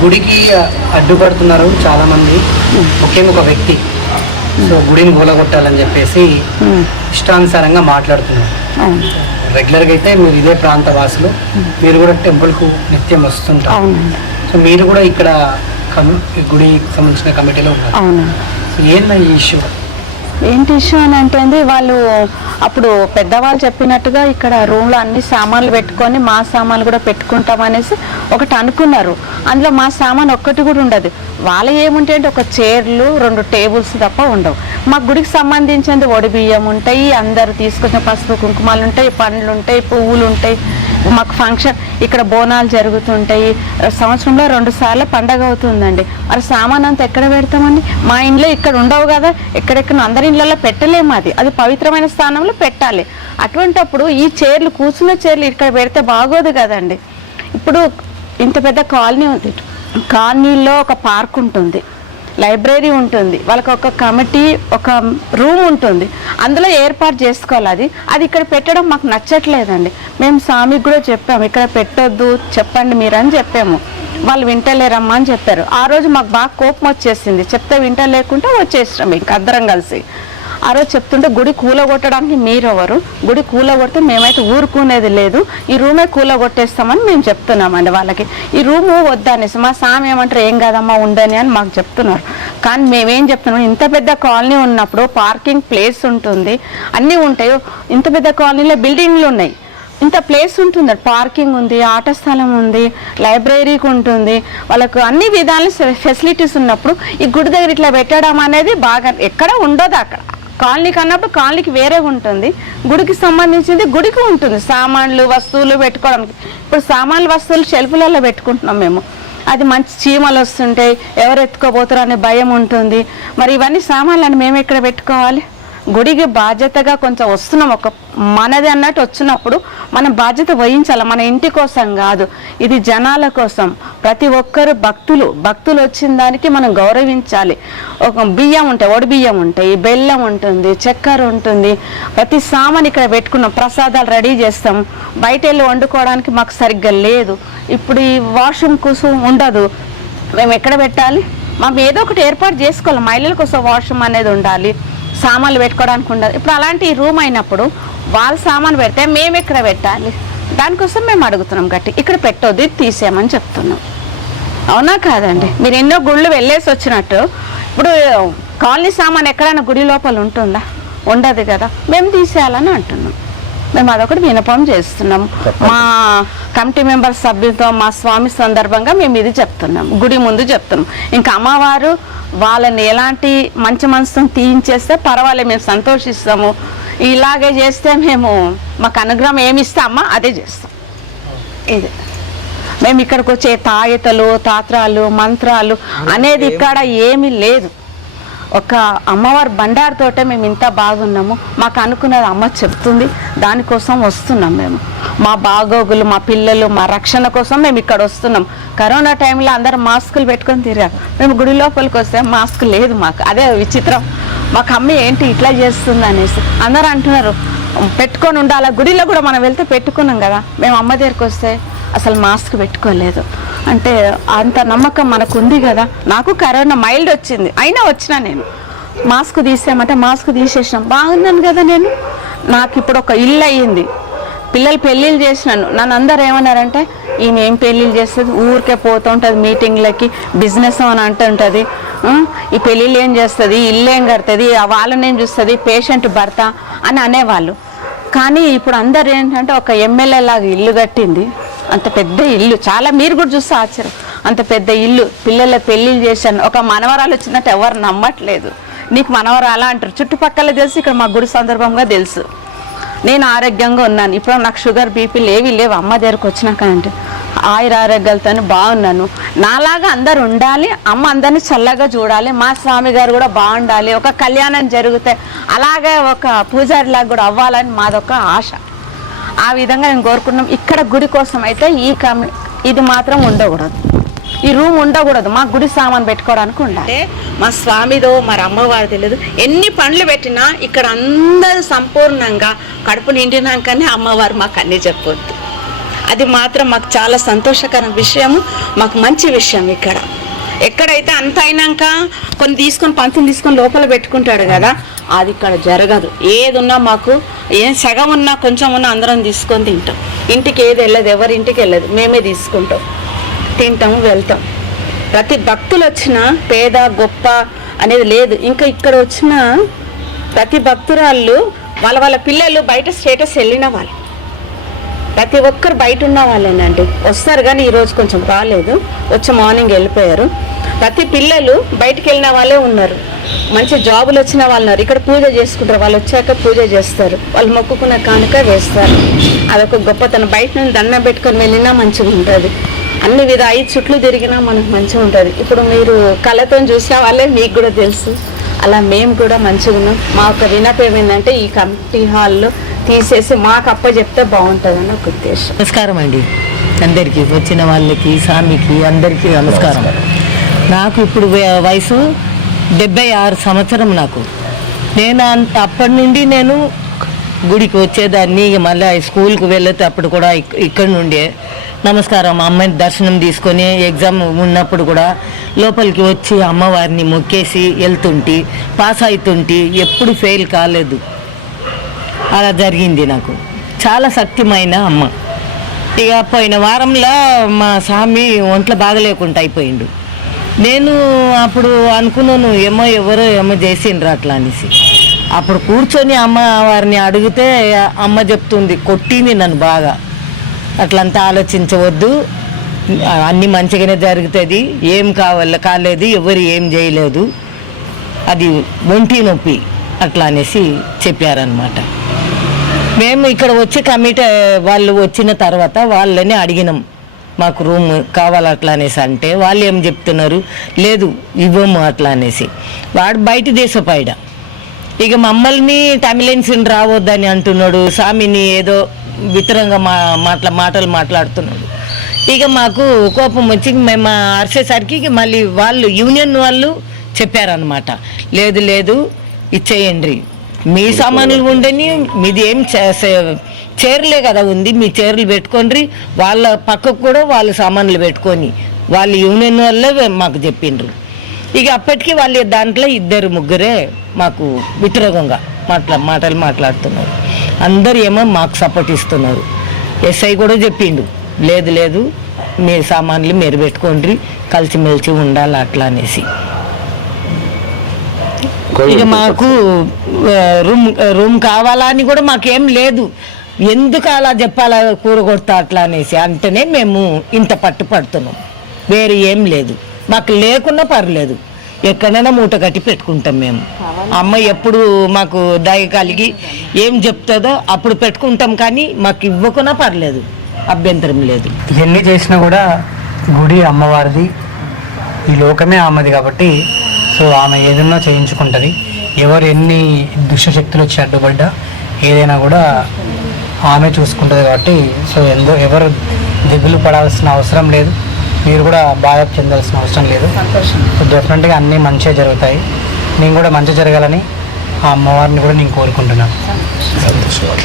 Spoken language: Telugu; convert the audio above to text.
గుడికి అడ్డుపడుతున్నారు చాలా మంది ముఖ్యంగా ఒక వ్యక్తి. సో గుడిని కూలగొట్టాలని చెప్పేసి ఇష్టానుసారంగా మాట్లాడుతున్నారు. రెగ్యులర్గా అయితే మీరు ఇదే ప్రాంత వాసులు మీరు కూడా టెంపుల్కు నిత్యం వస్తుంటారు. సో మీరు కూడా ఇక్కడ గుడికి సంబంధించిన కమిటీలో ఉన్నారు. సో ఏంటి ఈ ఇష్యూ? ఏంటి ఇష్యూ అని అంటే వాళ్ళు అప్పుడు పెద్దవాళ్ళు చెప్పినట్టుగా ఇక్కడ రూమ్లో అన్ని సామాన్లు పెట్టుకొని మా సామాన్లు కూడా పెట్టుకుంటాం అనేసి ఒకటి అనుకున్నారు. అందులో మా సామాన్ ఒక్కటి కూడా ఉండదు. వాళ్ళ ఏముంటాయి అంటే ఒక చైర్లు రెండు టేబుల్స్ తప్ప ఉండవు. మా గుడికి సంబంధించింది ఒడి బియ్యం ఉంటాయి అందరు తీసుకొచ్చిన పసుపు కుంకుమాలు ఉంటాయి పండ్లు ఉంటాయి పువ్వులు ఉంటాయి. మాకు ఫంక్షన్ ఇక్కడ బోనాలు జరుగుతుంటాయి. సంవత్సరంలో రెండు సార్లు పండగ అవుతుందండి. మరి సామాన్ అంతా ఎక్కడ పెడతామండి? మా ఇంట్లో ఇక్కడ ఉండవు కదా. ఎక్కడెక్కడ అందరి ఇళ్ళల్లో పెట్టలేము అది. అది పవిత్రమైన స్థానంలో పెట్టాలి. అటువంటప్పుడు ఈ చైర్లు కూర్చున్న చైర్లు ఇక్కడ పెడితే బాగోదు కదండి. ఇప్పుడు ఇంత పెద్ద కాలనీ ఉంది. కాలనీలో ఒక పార్క్ ఉంటుంది. లైబ్రరీ ఉంటుంది. వాళ్ళకి ఒక కమిటీ ఒక రూమ్ ఉంటుంది. అందులో ఏర్పాటు చేసుకోవాలి అది. అది ఇక్కడ పెట్టడం మాకు నచ్చట్లేదండి. మేము స్వామికి కూడా చెప్పాము ఇక్కడ పెట్టొద్దు చెప్పండి మీరు అని చెప్పాము. వాళ్ళు వింటలేరమ్మా అని చెప్పారు. ఆ రోజు మాకు బాగా కోపం వచ్చేసింది. చెప్తే వింటలేకుంటే వచ్చేసినాం ఇంక అందరం కలిసి. ఆ రోజు చెప్తుంటే గుడి కూలగొట్టడానికి మీరెవరు? గుడి కూలగొడితే మేమైతే ఊరుకునేది లేదు. ఈ రూమే కూలగొట్టేస్తామని మేము చెప్తున్నామండి వాళ్ళకి. ఈ రూము వద్దనేసి మా స్వామి ఏమంటారు ఏం కాదమ్మా ఉండని అని మాకు చెప్తున్నారు. కానీ మేమేం చెప్తున్నాం ఇంత పెద్ద కాలనీ ఉన్నప్పుడు పార్కింగ్ ప్లేస్ ఉంటుంది. అన్నీ ఉంటాయి. ఇంత పెద్ద కాలనీలో బిల్డింగ్లు ఉన్నాయి. ఇంత ప్లేస్ ఉంటుంది. పార్కింగ్ ఉంది ఆట స్థలం ఉంది లైబ్రరీకి ఉంటుంది. వాళ్ళకు అన్ని విధాల ఫెసిలిటీస్ ఉన్నప్పుడు ఈ గుడి దగ్గర ఇట్లా పెట్టడం అనేది బాగా ఎక్కడ ఉండదు అక్కడ. కాలనీకి అన్నప్పుడు కాలనీకి వేరే ఉంటుంది. గుడికి సంబంధించింది గుడికి ఉంటుంది. సామాన్లు వస్తువులు పెట్టుకోవడానికి. ఇప్పుడు సామాన్లు వస్తువులు షెల్ఫ్లలో పెట్టుకుంటున్నాం మేము. అది మంచి చీమలు వస్తుంటాయి. ఎవరు ఎత్తుకోబోతారో అనే భయం ఉంటుంది. మరి ఇవన్నీ సామాన్లను మేము ఎక్కడ పెట్టుకోవాలి? గుడికి బాధ్యతగా కొంచెం వస్తున్నాం. ఒక మనది అన్నట్టు వచ్చినప్పుడు మనం బాధ్యత వహించాలి? మన ఇంటి కోసం కాదు ఇది జనాల కోసం. ప్రతి ఒక్కరు భక్తులు భక్తులు వచ్చిన దానికి మనం గౌరవించాలి. ఒక బియ్యం ఉంటాయి ఒడి బియ్యం ఉంటాయి బెల్లం ఉంటుంది చక్కెర ఉంటుంది. ప్రతి సామాన్ ఇక్కడ పెట్టుకున్నాం ప్రసాదాలు రెడీ చేస్తాం. బయట వెళ్ళి వండుకోవడానికి మాకు సరిగ్గా లేదు. ఇప్పుడు ఈ వాష్రూమ్ కోసం ఉండదు. మేము ఎక్కడ పెట్టాలి? మనం ఏదో ఒకటి ఏర్పాటు చేసుకోవాలి. మహిళల కోసం వాష్రూమ్ అనేది ఉండాలి. సామాన్లు పెట్టుకోవడానికి ఉండదు. ఇప్పుడు అలాంటి రూమ్ అయినప్పుడు వాళ్ళ సామాను పెడితే మేము ఎక్కడ పెట్టాలి? దానికోసం మేము అడుగుతున్నాం గట్టి. ఇక్కడ పెట్టొద్దు తీసేయమని చెప్తున్నాం. అవునా కాదండి? మీరు ఎన్నో గుళ్ళు వెళ్ళేసి వచ్చినట్టు ఇప్పుడు కాలనీ సామాన్ ఎక్కడైనా గుడి లోపల ఉంటుందా? ఉండదు కదా. మేము తీసేయాలని అంటున్నాం. మేము అదొకటి వినపం చేస్తున్నాం. మా కమిటీ మెంబర్ సభ్యులతో మా స్వామి సందర్భంగా మేము ఇది చెప్తున్నాం. గుడి ముందు చెప్తున్నాం. ఇంకా అమ్మవారు వాళ్ళని ఎలాంటి మంచి మనసుతో తీయించేస్తే పర్వాలేదు మేము సంతోషిస్తాము. ఇలాగే చేస్తే మేము మాకు అనుగ్రహం ఏమి ఇస్తామా అదే చేస్తాం. ఇది. మేము ఇక్కడికి వచ్చే తాయతలు తాత్రాలు మంత్రాలు అనేది ఇక్కడ ఏమీ లేదు. ఒక అమ్మవారి బండారుతోటే మేము ఇంత బాగున్నాము. మాకు అనుకున్నది అమ్మ చెప్తుంది. దానికోసం వస్తున్నాం మేము. మా బాగోగులు మా పిల్లలు మా రక్షణ కోసం మేము ఇక్కడ వస్తున్నాం. కరోనా టైంలో అందరూ మాస్కులు పెట్టుకొని తిరిగారు. మేము గుడి లోపలికి వస్తే మాస్క్ లేదు మాకు. అదే విచిత్రం. మాకు అమ్మ ఏంటి ఇట్లా చేస్తుంది అనేసి. అందరూ అంటున్నారు. పెట్టుకొని ఉండాలి? గుడిలో కూడా మనం వెళ్తే పెట్టుకున్నాం కదా. మేము అమ్మ దగ్గరికి వస్తే అసలు మాస్క్ పెట్టుకోలేదు. అంటే అంత నమ్మకం మనకు ఉంది కదా. నాకు కరోనా మైల్డ్ వచ్చింది. అయినా వచ్చినా నేను. మాస్క్ తీసామంటే మాస్క్ తీసేసినాం. బాగున్నాను కదా నేను. నాకు ఇప్పుడు ఒక ఇల్లు అయ్యింది. పిల్లలు పెళ్ళిళ్ళు చేసినాను. నన్ను అందరు ఏమన్నారంటే ఈయన ఏం పెళ్ళిళ్ళు చేస్తుంది? ఊరికే పోతూ ఉంటుంది మీటింగ్లకి. బిజినెస్ అని అంటుంటుంది ఈ పెళ్ళిళ్ళు ఏం చేస్తుంది? ఇల్లు ఏం కడుతుంది? ఆ వాళ్ళని ఏం చూస్తుంది? పేషెంట్ భర్త అని అనేవాళ్ళు. కానీ ఇప్పుడు అందరు ఏంటంటే ఒక ఎమ్మెల్యే లాగా ఇల్లు కట్టింది. అంత పెద్ద ఇల్లు. చాలా మీరు కూడా చూస్తే ఆశ్చర్యం. అంత పెద్ద ఇల్లు. పిల్లల పెళ్ళిళ్ళు చేశాను. ఒక మనవరాలు వచ్చినట్టు ఎవరు నమ్మట్లేదు. నీకు మనవరాలా అంటారు. చుట్టుపక్కల తెలుసు. ఇక్కడ మా గుడి సందర్భంగా తెలుసు. నేను ఆరోగ్యంగా ఉన్నాను. ఇప్పుడు నాకు షుగర్ బీపీలు ఏవి లేవు. అమ్మ దగ్గరకు వచ్చినాక అంటే ఆయుర ఆరోగ్యాలతో బాగున్నాను. నాలాగా అందరు ఉండాలి. అమ్మ అందరిని చల్లగా చూడాలి. మా స్వామి గారు కూడా బాగుండాలి. ఒక కళ్యాణం జరిగితే అలాగే ఒక పూజారిలాగా కూడా అవ్వాలని మాదొక ఆశ. ఆ విధంగా మేము కోరుకున్నాం. ఇక్కడ గుడి కోసం అయితే ఈ కమి ఇది మాత్రం ఉండకూడదు. ఈ రూమ్ ఉండకూడదు. మా గుడి సామాన్ పెట్టుకోవడానికి ఉండాలి. మా స్వామిదో మరి అమ్మవారు తెలియదు ఎన్ని పండ్లు పెట్టినా ఇక్కడ అందరూ సంపూర్ణంగా కడుపు నిండినాకనే అమ్మవారు మాకు అన్ని చెప్పొద్దు. అది మాత్రం మాకు చాలా సంతోషకర విషయం మాకు మంచి విషయం ఇక్కడ. ఎక్కడైతే అంత అయినాక కొన్ని తీసుకొని పంచం తీసుకొని లోపల పెట్టుకుంటాడు కదా అది ఇక్కడ జరగదు. ఏది ఉన్నా మాకు ఏం సగం ఉన్నా కొంచెం ఉన్నా అందరం తీసుకొని తింటాం. ఇంటికి ఏది వెళ్ళదు ఎవరి ఇంటికి వెళ్ళదు. మేమే తీసుకుంటాం. తింటాము వెళ్తాం. ప్రతి భక్తులు వచ్చిన పేద గొప్ప అనేది లేదు. ఇంకా ఇక్కడ వచ్చిన ప్రతి భక్తురాళ్ళు వాళ్ళ వాళ్ళ పిల్లలు బయట స్టేటస్ వెళ్ళిన వాళ్ళు. ప్రతి ఒక్కరు బయట ఉన్న వాళ్ళేనండి. వస్తారు కానీ ఈరోజు కొంచెం రాలేదు. వచ్చి మార్నింగ్ వెళ్ళిపోయారు. ప్రతి పిల్లలు బయటికి వెళ్ళిన వాళ్ళే ఉన్నారు. మంచి జాబులు వచ్చిన వాళ్ళు ఉన్నారు. ఇక్కడ పూజ చేసుకుంటారు. వాళ్ళు వచ్చాక పూజ చేస్తారు. వాళ్ళు మొక్కుకున్న కానుక వేస్తారు. అదొక గొప్పతనం. బయట నుండి దండం పెట్టుకొని వెళ్ళినా మంచిగా ఉంటుంది. అన్ని విధ ఐదు చుట్లు తిరిగినా మనకు మంచిగా ఉంటుంది. ఇప్పుడు మీరు కళతో చూసిన వాళ్ళే మీకు కూడా తెలుసు. అలా మేము కూడా మంచిగా ఉన్నాం. మా యొక్క వినపం ఏంటంటే ఈ కమిటీ హాల్లో తీసేసి మాకు అప్ప చెప్తే బాగుంటుందని ఒక ఉద్దేశం. నమస్కారం అండి. అందరికీ వచ్చిన వాళ్ళకి స్వామికి అందరికీ నమస్కారం. నాకు ఇప్పుడు వయసు డెబ్బై ఆరు సంవత్సరం నాకు. నేను అంత అప్పటి నుండి నేను గుడికి వచ్చేదాన్ని ఇక మళ్ళీ స్కూల్కి వెళ్ళేది అప్పుడు కూడా ఇక్కడ ఇక్కడి నుండే. నమస్కారం అమ్మాయిని దర్శనం తీసుకొని ఎగ్జామ్ ఉన్నప్పుడు కూడా లోపలికి వచ్చి అమ్మవారిని మొక్కేసి వెళ్తుంటి పాస్ అవుతుంటి ఎప్పుడు ఫెయిల్ కాలేదు. అలా జరిగింది నాకు. చాలా శక్తిమైన అమ్మ. ఇక పోయిన వారంలో మా స్వామి ఒంట్లో బాగలేకుండా అయిపోయిండు. నేను అప్పుడు అనుకున్నాను ఏమో ఎవరో ఏమో చేసిండ్రు అట్లా అనేసి. అప్పుడు కూర్చొని అమ్మ వారిని అడిగితే అమ్మ చెప్తుంది కొట్టింది నన్ను బాగా. అట్లంతా ఆలోచించవద్దు. అన్నీ మంచిగానే జరుగుతుంది. ఏం కావాలి కాలేదు ఎవరు ఏం చేయలేదు. అది ఒంటి నొప్పి. అట్లా అనేసి చెప్పారనమాట మేము ఇక్కడ వచ్చి కమిటీ వాళ్ళు వచ్చిన తర్వాత వాళ్ళని అడిగినాం. మాకు రూమ్ కావాలి అట్లా అనేసి అంటే వాళ్ళు ఏం చెప్తున్నారు? లేదు ఇవ్వము అట్లా అనేసి. వాడు బయట దేశపాయడ. ఇక మమ్మల్ని తమిళన్స్ని రావద్దని అంటున్నాడు. స్వామిని ఏదో వితరంగా మా మాట్లా మాటలు మాట్లాడుతున్నాడు. ఇక మాకు కోపం వచ్చి మేము అరిసేసరికి ఇక మళ్ళీ వాళ్ళు యూనియన్ వాళ్ళు చెప్పారనమాట లేదు లేదు ఇచ్చేయండి. మీ సామాన్లు ఉండని మీది ఏం చీరలే కదా ఉంది మీ చీరలు పెట్టుకోండి వాళ్ళ పక్కకు కూడా వాళ్ళ సామాన్లు పెట్టుకొని వాళ్ళ యూనియన్ వాళ్ళే మాకు చెప్పిండ్రు. ఇక అప్పటికి వాళ్ళు దాంట్లో ఇద్దరు ముగ్గురే మాకు వ్యతిరేకంగా మాట్లా మాటలు మాట్లాడుతున్నారు. అందరు ఏమో మాకు సపోర్ట్ ఇస్తున్నారు. ఎస్ఐ కూడా చెప్పిండు లేదు లేదు మీ సామాన్లు మీరు పెట్టుకోండి కలిసిమెలిసి ఉండాలి అట్లా అనేసి. ఇక మాకు రూమ్ రూమ్ కావాలా అని కూడా మాకేం లేదు. ఎందుకు అలా చెప్పాలా కూరగొడతా అట్లా అనేసి అంటేనే మేము ఇంత పట్టు పడుతున్నాం. వేరే ఏం లేదు. మాకు లేకున్నా పర్లేదు. ఎక్కడైనా మూట కట్టి పెట్టుకుంటాం మేము. అమ్మ ఎప్పుడు మాకు దయ కలిగి ఏం చెప్తుందో అప్పుడు పెట్టుకుంటాం కానీ మాకు ఇవ్వకున్నా పర్లేదు. అభ్యంతరం లేదు. ఎన్ని చేసినా కూడా గుడి అమ్మవారిది. ఈ లోకమే ఆమెది కాబట్టి సో ఆమె ఏదన్నా చేయించుకుంటుంది. ఎవరు ఎన్ని దుష్టశక్తులు వచ్చి అడ్డుపడ్డా ఏదైనా కూడా ఆమె చూసుకుంటుంది కాబట్టి సో ఎందో ఎవరు దిగులు పడాల్సిన అవసరం లేదు. మీరు కూడా బాధ చెందాల్సిన అవసరం లేదు. సో డెఫినెట్గా అన్నీ మంచిగా జరుగుతాయి. నేను కూడా మంచి జరగాలని ఆ అమ్మవారిని కూడా నేను కోరుకుంటున్నాను. సంతోషం.